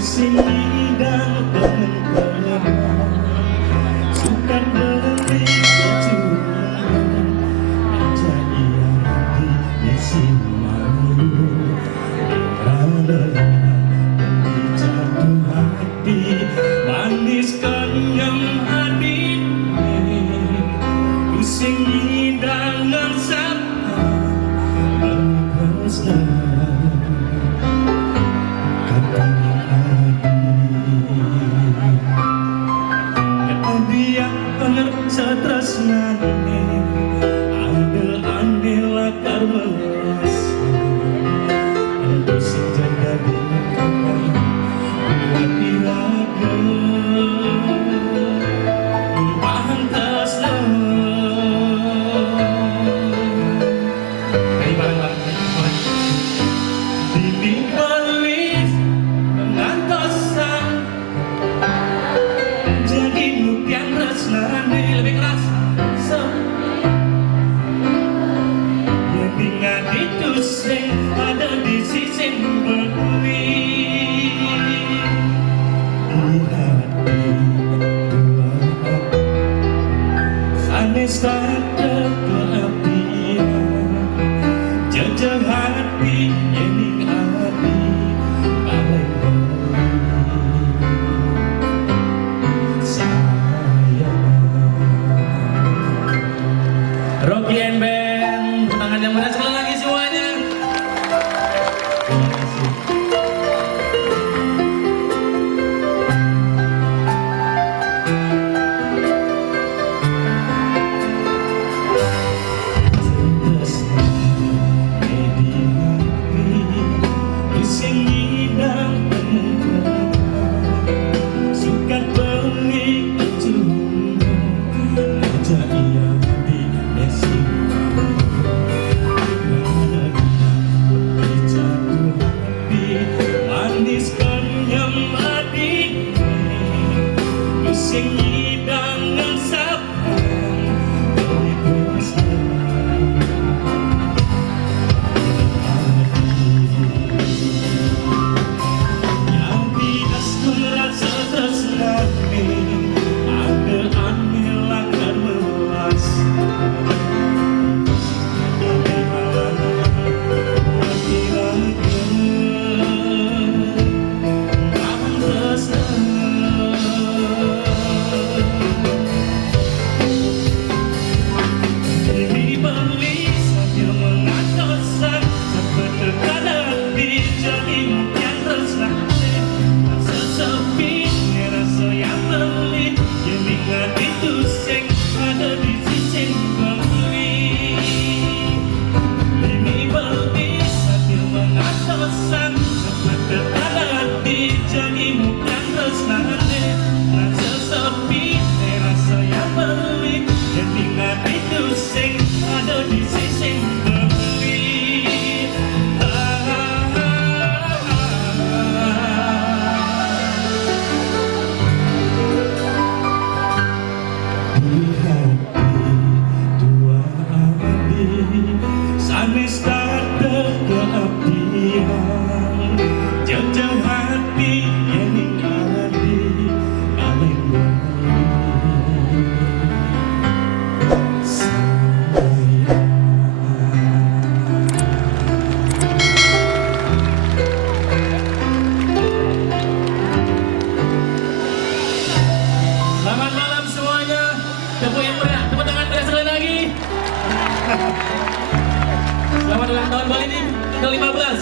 Sini dan teman-teman suka beli kecurangan aja yang disimpan ada jatuh hati manis kenyang hati pusing dengan siapa berpesta setresnane ada andela karmelas untuk sejaga di buat iraga pantaslah dinding belis mengantosan jadi mutian resnane lebih keras yang tinggal itu sing ada di sisi beli di hati dua sanes ada keapian jajah hati yang hati paling Rocky and Band, tangan yang berat sekali lagi semuanya. Terima kasih. Selamat malam semuanya. Tepuk yang meriah, tepuk tangan meriah sekali lagi. Selamat ulang tahun Bali ini ke-15.